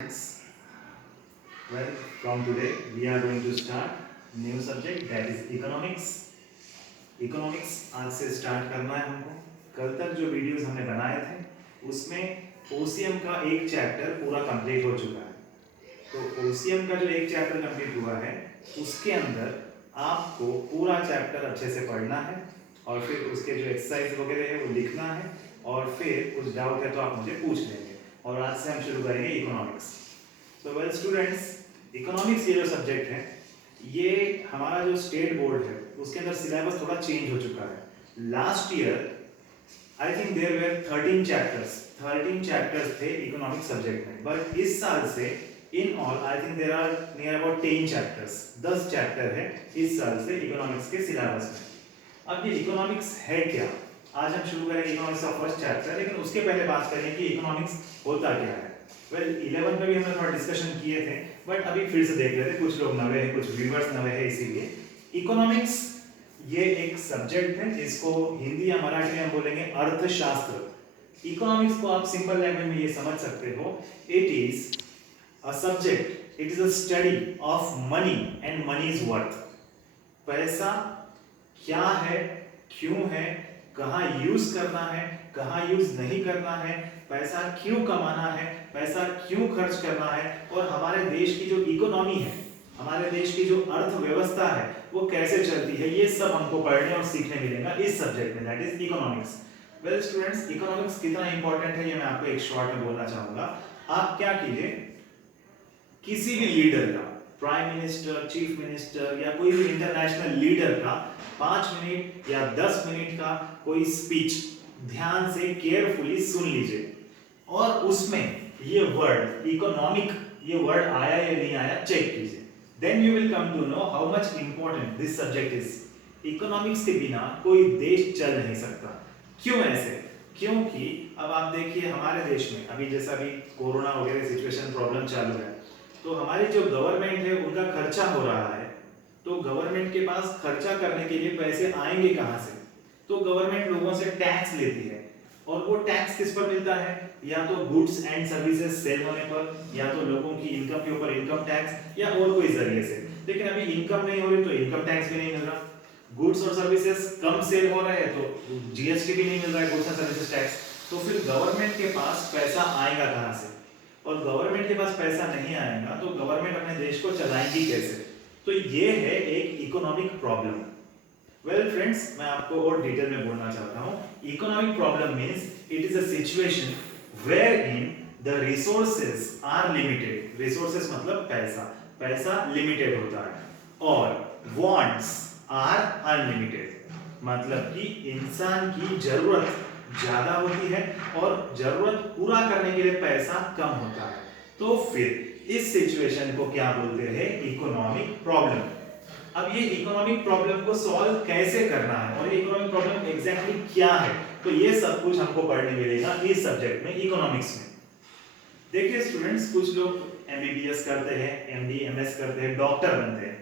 Well, from today we are going to start new subject that is economics. Economics आज से start करना है हमको। कल तक जो वीडियोस हमने बनाए थे उसमें ओसीएम का एक चैप्टर पूरा कंप्लीट हो चुका है। तो ओसीएम का जो एक चैप्टर कंप्लीट हुआ है उसके अंदर आपको पूरा चैप्टर अच्छे से पढ़ना है और फिर उसके जो एक्सरसाइज वगैरह है वो लिखना है और फिर कुछ डाउट है तो आप मुझे पूछ लेंगे। और आज से हम शुरू करेंगे इकोनॉमिक्स। तो वेल स्टूडेंट्स, इकोनॉमिक्स ये जो सब्जेक्ट है ये हमारा जो स्टेट बोर्ड है उसके अंदर सिलेबस थोड़ा चेंज हो चुका है। Last year I think there were 13 chapters थे इकोनॉमिक सब्जेक्ट में, बट इस साल से in all I think there are near about 10 chapters, 10 chapter है इस साल से इकोनॉमिक्स के सिलेबस में। अब ये इकोनॉमिक्स है क्या, आज हम शुरू करेंगे इकोनॉमिक्स का फर्स्ट चैप्टर, लेकिन उसके पहले बात करें कि इकोनॉमिक्स होता क्या है। वेल 11 में भी हमने थोड़ा डिस्कशन किए थे, बट अभी फिर से देख लेते हैं, कुछ लोग नए हैं, कुछ व्यूअर्स नए हैं, इसीलिए इकोनॉमिक्स ये एक सब्जेक्ट है, इसको हिंदी या मराठी में हम बोलेंगे अर्थशास्त्र। इकोनॉमिक्स को आप सिंपल लैंग्वेज में ये समझ सकते हो, it is a subject, it is a study of money and money is worth. पैसा क्या है, क्यों है, कहाँ यूज करना है, कहाँ यूज नहीं करना है, पैसा क्यों कमाना है, पैसा क्यों खर्च करना है, और हमारे देश की जो इकोनॉमी है, हमारे देश की जो अर्थव्यवस्था है वो कैसे चलती है, ये सब हमको पढ़ने और सीखने मिलेगा इस सब्जेक्ट में, that is economics. Well students, economics कितना इंपॉर्टेंट है ये मैं आपको एक शॉर्ट में बोलना चाहूंगा। आप क्या कीजिए, किसी भी लीडर का, प्राइम मिनिस्टर, चीफ मिनिस्टर या कोई भी इंटरनेशनल लीडर का 5 मिनट या 10 मिनट का कोई स्पीच ध्यान से केयरफुली सुन लीजिए और उसमें ये वर्ड इकोनॉमिक, ये वर्ड आया या नहीं आया चेक कीजिए। Then you will come to know how much important this subject is. Economics के बिना कोई देश चल नहीं सकता। क्यों ऐसे? क्योंकि अब आप देखिए हमारे देश में अभी जैसा भी कोरोना वगैरह सिचुएशन प्रॉब्लम चालू है, तो हमारी जो गवर्नमेंट है उनका खर्चा हो रहा है, तो गवर्नमेंट के पास खर्चा करने के लिए पैसे आएंगे कहां से? तो गवर्नमेंट लोगों से टैक्स लेती है, और वो टैक्स किस पर मिलता है? या तो गुड्स एंड सर्विसेज सेल होने पर, या तो लोगों की इनकम के ऊपर इनकम टैक्स, या और कोई जरिए से। लेकिन अभी इनकम नहीं हो रही तो इनकम टैक्स भी नहीं मिल रहा, गुड्स और सर्विसेज कम सेल हो रहे हैं तो जीएसटी भी नहीं मिल रहा है, गुड्स एंड सर्विसेज टैक्स। तो फिर गवर्नमेंट के पास पैसा आएगा कहां से? और गवर्नमेंट के पास पैसा नहीं आएगा तो गवर्नमेंट अपने देश को चलाएगी कैसे? तो ये है एक इकोनॉमिक प्रॉब्लम। वेल फ्रेंड्स, मैं आपको और डिटेल में बोलना चाहता हूं। Economic problem means it is a situation where in the resources are limited. Resources मतलब पैसा, पैसा लिमिटेड होता है, और वांट्स आर अनलिमिटेड, मतलब कि इंसान की जरूरत ज्यादा होती है और जरूरत पूरा करने के लिए पैसा कम होता है। तो फिर इस सिचुएशन को क्या बोलते हैं? Economic problem. अब ये इकोनॉमिक प्रॉब्लम को सॉल्व कैसे करना है और इकोनॉमिक प्रॉब्लम एग्जैक्टली क्या है, तो ये सब कुछ हमको पढ़ने मिलेगा इस सब्जेक्ट में, इकोनॉमिक्स में। देखिए स्टूडेंट्स, कुछ लोग एमबीबीएस करते हैं, एमडी एमएस करते हैं, डॉक्टर बनते हैं,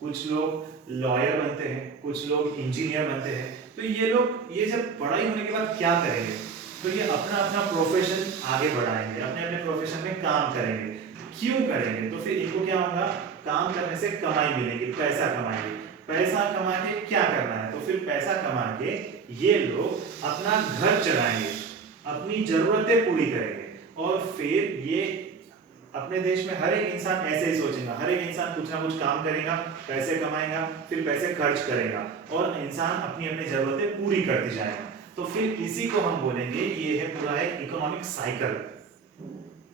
कुछ लोग लॉयर बनते हैं, कुछ लोग इंजीनियर बनते हैं। तो ये लोग ये जब पढ़ाई होने के बाद क्या करेंगे? तो ये अपना अपना प्रोफेशन आगे बढ़ाएंगे, अपने अपने प्रोफेशन में काम करेंगे। क्यों करेंगे? तो फिर इनको क्या होगा? काम करने से कमाई मिलेगी, पैसा कमाएंगे। पैसा कमा के क्या करना है? तो फिर पैसा कमा के ये लोग अपना घर चलाएंगे, अपनी जरूरतें पूरी करेंगे, और फिर ये अपने देश में हर एक इंसान ऐसे ही सोचेगा, हर एक इंसान कुछ ना कुछ काम करेगा, पैसे कमाएगा, फिर पैसे खर्च करेगा, और इंसान अपनी अपनी जरूरतें पूरी करती जाएगा। तो फिर इसी को हम बोलेंगे ये है पूरा एक इकोनॉमिक साइकिल।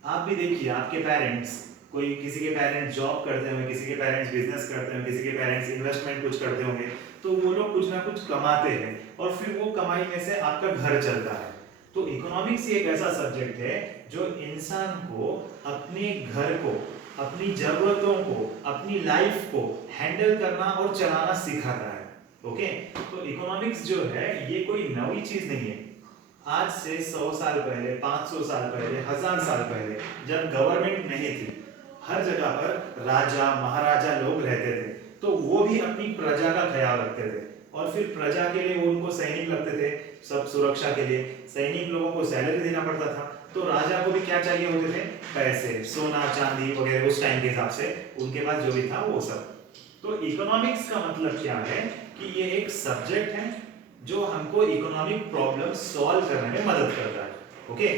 आप भी देखिए, आपके पेरेंट्स, कोई किसी के पेरेंट्स जॉब करते होंगे, किसी के पेरेंट्स बिजनेस करते होंगे, किसी के पेरेंट्स इन्वेस्टमेंट कुछ करते होंगे, तो वो लोग कुछ ना कुछ कमाते हैं और फिर वो कमाई में से आपका घर चलता है। तो इकोनॉमिक्स एक ऐसा सब्जेक्ट है जो इंसान को अपने घर को, अपनी जरूरतों को, अपनी लाइफ को हैंडल करना और चलाना सिखाता है। ओके, तो इकोनॉमिक्स जो है ये कोई नई चीज नहीं है। आज से 100 साल पहले, 500 साल पहले, 1000 साल पहले जब गवर्नमेंट नहीं थी, हर जगह पर राजा महाराजा लोग रहते थे, तो वो भी अपनी प्रजा का ख्याल रखते थे, और फिर प्रजा के लिए वो उनको सैनिक लगते थे, सब सुरक्षा के लिए सैनिक लोगों को सैलरी देना पड़ता था। तो तो राजा को भी क्या चाहिए होते थे? पैसे, सोना चांदी वगैरह उस टाइम के हिसाब से उनके पास जो भी था वो सब। तो इकोनॉमिक्स का मतलब क्या है कि ये एक सब्जेक्ट है जो हमको इकोनॉमिक प्रॉब्लम सॉल्व करने में मदद करता है। ओके,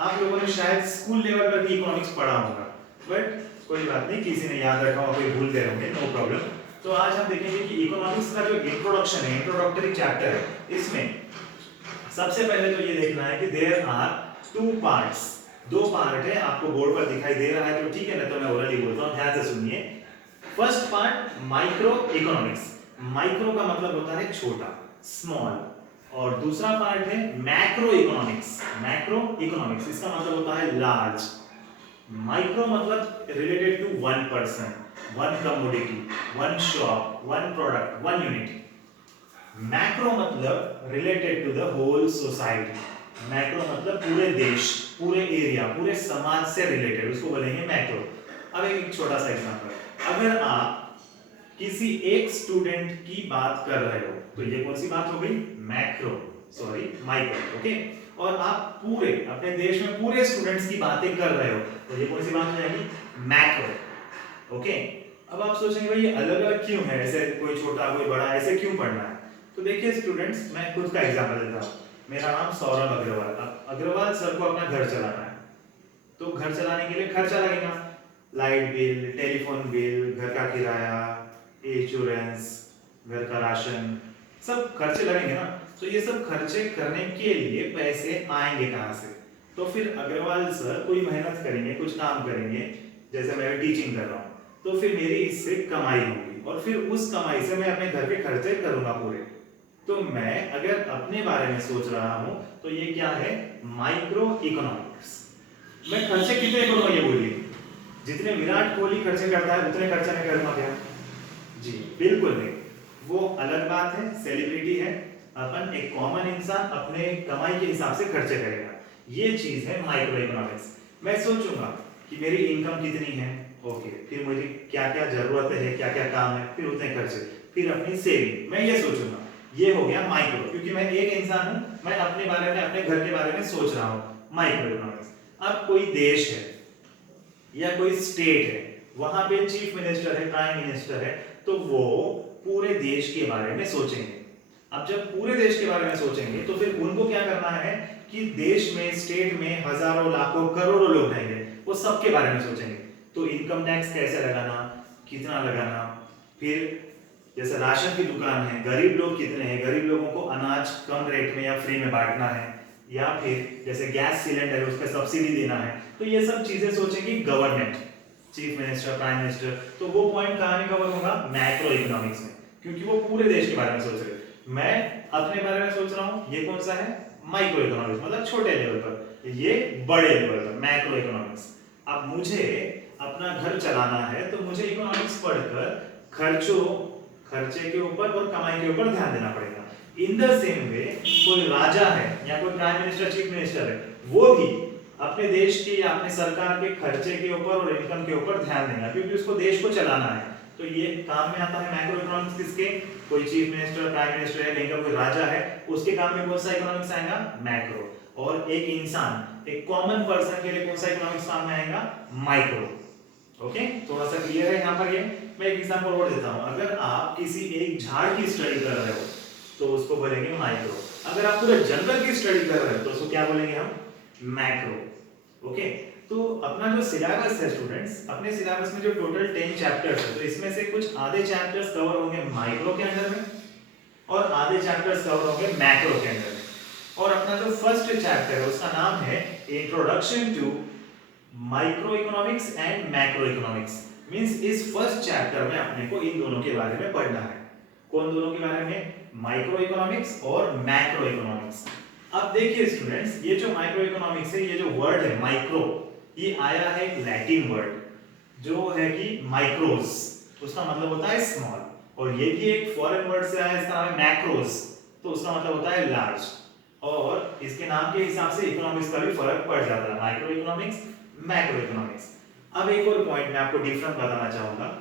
आप लोगों ने शायद स्कूल लेवल पर भी इकोनॉमिक्स पढ़ा होगा, बट कोई बात नहीं, किसी ने याद रखा होगा, कोई भूल गए होंगे, नो प्रॉब्लम। तो आज हम देखेंगे कि इकोनॉमिक्स का जो इंट्रोडक्शन है, इंट्रोडक्टरी चैप्टर है, इसमें सबसे पहले तो ये देखना है कि देयर आर टू पार्ट्स, दो पार्ट है। आपको बोर्ड पर दिखाई दे रहा है तो ठीक है, ना तो मैं ओरली बोलता हूँ, ध्यान से सुनिए। First part micro economics. Micro का मतलब होता है छोटा, स्मॉल, और दूसरा पार्ट है मैक्रो इकोनॉमिक्स। मैक्रो इकोनॉमिक्स इसका मतलब होता है लार्ज। माइक्रो मतलब related to one person, one commodity, one shop, one product, one unit. Macro मतलब related to the whole society. Macro मतलब पूरे देश, पूरे एरिया, पूरे समाज से रिलेटेड, उसको बोलेंगे मैक्रो। अब एक छोटा सा एग्जांपल, अगर आप किसी एक स्टूडेंट की बात कर रहे हो तो ये कौन सी बात हो गई? Macro, sorry micro. ओके, और आप पूरे अपने देश में पूरे स्टूडेंट्स की बातें कर रहे हो तो ये कौन सी बात हो जाएगी? मैक्रो। ओके, अब आप सोचेंगे भाई ये अलग अलग क्यों है, ऐसे कोई छोटा कोई बड़ा, ऐसे क्यों पढ़ना है? तो देखिए स्टूडेंट्स, मैं खुद का एग्जांपल देता हूँ। मेरा नाम सौरभ अग्रवाल। अग्रवाल सर को अपना घर चलाना है, तो घर चलाने के लिए खर्चा लगेगा, लाइट बिल, टेलीफोन बिल, घर का किराया, इंश्योरेंस, घर का राशन, सब खर्चे लगेंगे ना। तो ये सब खर्चे करने के लिए पैसे आएंगे कहाँ से? तो फिर अग्रवाल सर कोई मेहनत करेंगे, कुछ काम करेंगे, जैसे मैं टीचिंग कर रहा हूँ, तो फिर मेरी इससे कमाई होगी और फिर उस कमाई से मैं अपने घर के खर्चे करूंगा पूरे। तो मैं अगर अपने बारे में सोच रहा हूं तो ये क्या है? Micro economics. मैं खर्चे कितने करूंगा ये बोलिए? जितने विराट कोहली खर्चे करता है उतने खर्चे मैं करूंगा क्या? जी बिल्कुल नहीं, वो अलग बात है, सेलिब्रिटी है। अपन एक कॉमन इंसान अपने कमाई के हिसाब से खर्चे करेगा, ये चीज है माइक्रो इकोनॉमिक्स। मैं सोचूंगा कि मेरी इनकम कितनी है, ओके, फिर मुझे क्या क्या जरूरत है, क्या क्या काम है, फिर उतने खर्चे, फिर अपनी सेविंग, मैं ये सोचूंगा। ये हो गया माइक्रो, क्योंकि मैं एक इंसान हूं, मैं अपने बारे में, अपने घर के बारे में सोच रहा हूं, माइक्रो इकोनॉमिक्स। अब कोई देश है या कोई स्टेट है, वहां पे चीफ मिनिस्टर है, प्राइम मिनिस्टर है, तो वो पूरे देश के बारे में सोचेंगे। अब जब पूरे देश के बारे में सोचेंगे तो फिर उनको क्या करना है कि देश में, स्टेट में हजारों, लाखों, करोड़ों लोग रहेंगे, वो सबके बारे में सोचेंगे। तो इनकम टैक्स कैसे लगाना, कितना लगाना, फिर जैसे राशन की दुकान है, गरीब लोग कितने हैं, गरीब लोगों को अनाज कम रेट में या फ्री में बांटना है, या फिर जैसे गैस सिलेंडर है उस पर सब्सिडी देना है, तो ये सब चीजें सोचेंगी government, chief minister, prime minister. तो वो पॉइंट कहां में कवर होगा? मैक्रो इकोनॉमिक्स में, क्योंकि वो पूरे देश के बारे में सोच रहे हैं। मैं अपने बारे में सोच रहा हूं, ये कौन सा है? माइक्रो इकोनॉमिक्स, मतलब छोटे लेवल पर, ये बड़े लेवल पर मैक्रो इकोनॉमिक्स। अब मुझे अपना घर चलाना है तो मुझे इकोनॉमिक्स पढ़कर खर्चे के ऊपर और कमाई के ऊपर ध्यान देना पड़ेगा। इन द सेम वे कोई राजा है या कोई प्राइम मिनिस्टर, चीफ मिनिस्टर है, वो भी अपने देश के या अपने सरकार के खर्चे के ऊपर और इनकम के ऊपर ध्यान देगा, क्योंकि उसको देश को चलाना है। तो ये काम में आता है मैक्रो इकोनॉमिक्स किसके? कोई चीफ मिनिस्टर, प्राइम मिनिस्टर है, कहीं का कोई राजा है, उसके काम में कौन सा इकोनॉमिक्स आएगा? मैक्रो। और एक इंसान, एक कॉमन पर्सन के लिए कौन सा इकोनॉमिक्स काम में आएगा? माइक्रो। ओके, थोड़ा सा क्लियर है यहाँ पर? ये मैं एक एग्जांपल और देता हूँ। अगर आप किसी एक झाड़ की स्टडी कर रहे हो तो उसको बोलेंगे माइक्रो। अगर आप पूरे जंगल की स्टडी कर रहे हो तो उसको क्या बोलेंगे हम? मैक्रो। ओके, तो अपना जो सिलेबस है स्टूडेंट्स, अपने सिलेबस में जो टोटल 10 चैप्टर्स है, तो इसमें से कुछ आधे चैप्टर्स कवर होंगे माइक्रो के अंडर में और आधे चैप्टर्स कवर होंगे मैक्रो के अंडर में। और अपना जो फर्स्ट चैप्टर है उसका नाम है introduction to micro economics and macro economics. Means इस फर्स्ट चैप्टर में अपने को इन दोनों के बारे में पढ़ना है। कौन दोनों के बारे में? माइक्रो इकोनॉमिक्स और मैक्रो इकोनॉमिक्स। अब देखिए स्टूडेंट्स, ये जो माइक्रो इकोनॉमिक्स है, ये जो वर्ड है माइक्रो, ये आया है एक लैटिन वर्ड जो है कि माइक्रोस, उसका मतलब होता है स्मॉल, और ये भी एक फॉरेन वर्ड से आया है, इसका नाम है मैक्रोस, तो उसका मतलब होता है लार्ज। और इसके नाम के हिसाब से इकोनॉमिक्स का भी फर्क पड़ जाता है, माइक्रो इकोनॉमिक्स, मैक्रो इकोनॉमिक्स। अब एक और पॉइंट मैं आपको डिफरेंस बताना चाहूंगा।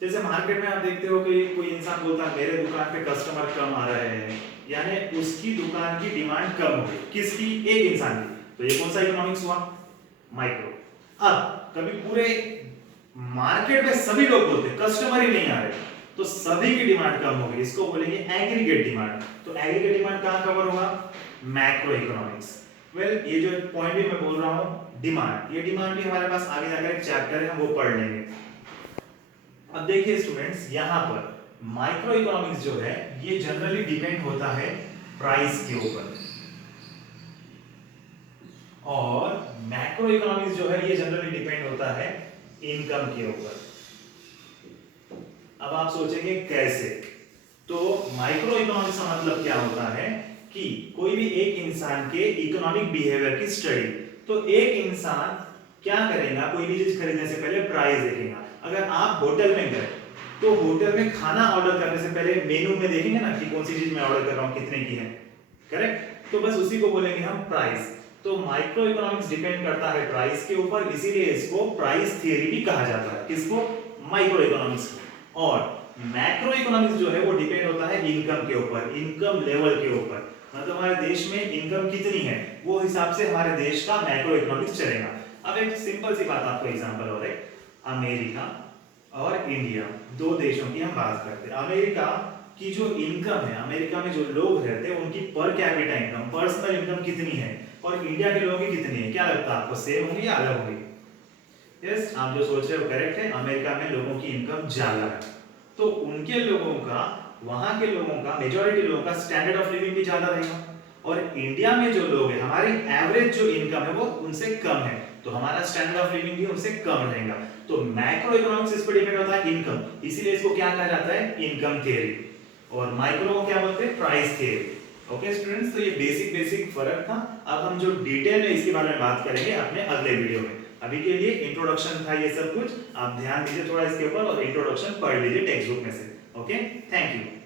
जैसे मार्केट में आप देखते हो कि कोई इंसान बोलता है मेरे दुकान पे कस्टमर कम आ रहे हैं, यानी उसकी दुकान की डिमांड कम हो गई, किसकी? एक इंसान की। तो ये कौन सा इकोनॉमिक्स हुआ? माइक्रो। अब कभी पूरे मार्केट में सभी लोग बोलते कस्टमर ही नहीं आ रहे, तो सभी की डिमांड कम हो गई, इसको बोलेंगे एग्रीगेट डिमांड। तो एग्रीगेट डिमांड कहां कवर होगा? Macro economics. वेल ये जो पॉइंट भी मैं बोल रहा हूं डिमांड, ये डिमांड भी हमारे पास आगे जाकर एक चैप्टर है, हम वो पढ़ लेंगे। अब देखिए स्टूडेंट्स, यहां पर माइक्रो इकोनॉमिक्स जो है ये जनरली डिपेंड होता है प्राइस के ऊपर, और मैक्रो इकोनॉमिक्स जो है ये जनरली डिपेंड होता है इनकम के ऊपर। अब आप सोचेंगे कैसे? तो माइक्रो इकोनॉमिक्स का मतलब क्या होता है कि कोई भी एक इंसान के इकोनॉमिक बिहेवियर की स्टडी। तो एक इंसान क्या करेगा, कोई भी चीज खरीदने से पहले प्राइस देखेगा। अगर आप होटल में गए तो होटल में खाना ऑर्डर करने से पहले मेनू में देखेंगे ना कि कौन सी चीज मैं ऑर्डर कर रहा हूं, कितने की है, करेक्ट? तो बस उसी को बोलेंगे हम प्राइस। तो माइक्रो इकोनॉमिक्स डिपेंड करता है प्राइस के ऊपर, इसीलिए इसको प्राइस थियरी भी कहा जाता है। किसको? माइक्रो इकोनॉमिक्स को। और मैक्रो इकोनॉमिक्स जो है वो डिपेंड होता है इनकम के ऊपर, इनकम लेवल के ऊपर। मतलब हमारे देश में इनकम कितनी है वो हिसाब से हमारे देश का मैक्रो इकोनॉमिक्स चलेगा। अब एक सिंपल सी बात आपको एग्जांपल और है, अमेरिका और इंडिया, दो देशों की हम बात करते हैं। अमेरिका की जो इनकम है, अमेरिका में जो लोग रहते हैं उनकी per capita income, personal income कितनी है, और इंडिया के लोगों की कितनी है? क्या लगता है आपको, सेम होंगी या अलग होंगी? यस, आप जो सोच रहे हो करेक्ट है, अमेरिका में लोगों की इनकम ज्यादा है, तो उनके लोगों का, वहां के लोगों का, मेजॉरिटी लोगों का स्टैंडर्ड ऑफ लिविंग भी ज्यादा रहेगा। और इंडिया में जो लोग हैं, हमारी एवरेज जो इनकम है वो उनसे कम है, तो हमारा स्टैंडर्ड ऑफ लिविंग भी उनसे कम रहेगा। तो मैक्रो इकोनॉमिक्स इस पर डिपेंड होता है इनकम, इसीलिए इसको क्या कहा जाता है? Income theory. और माइक्रो को क्या बोलते हैं? Price theory. ओके स्टूडेंट्स, तो ये बेसिक फर्क था। अब हम जो डिटेल में इसके बारे में बात करेंगे अपने अगले वीडियो में। अभी के लिए इंट्रोडक्शन था ये सब कुछ, आप ध्यान दीजिए थोड़ा इसके ऊपर और इंट्रोडक्शन पढ़ लीजिए टेक्स्ट बुक में से। Okay, thank you.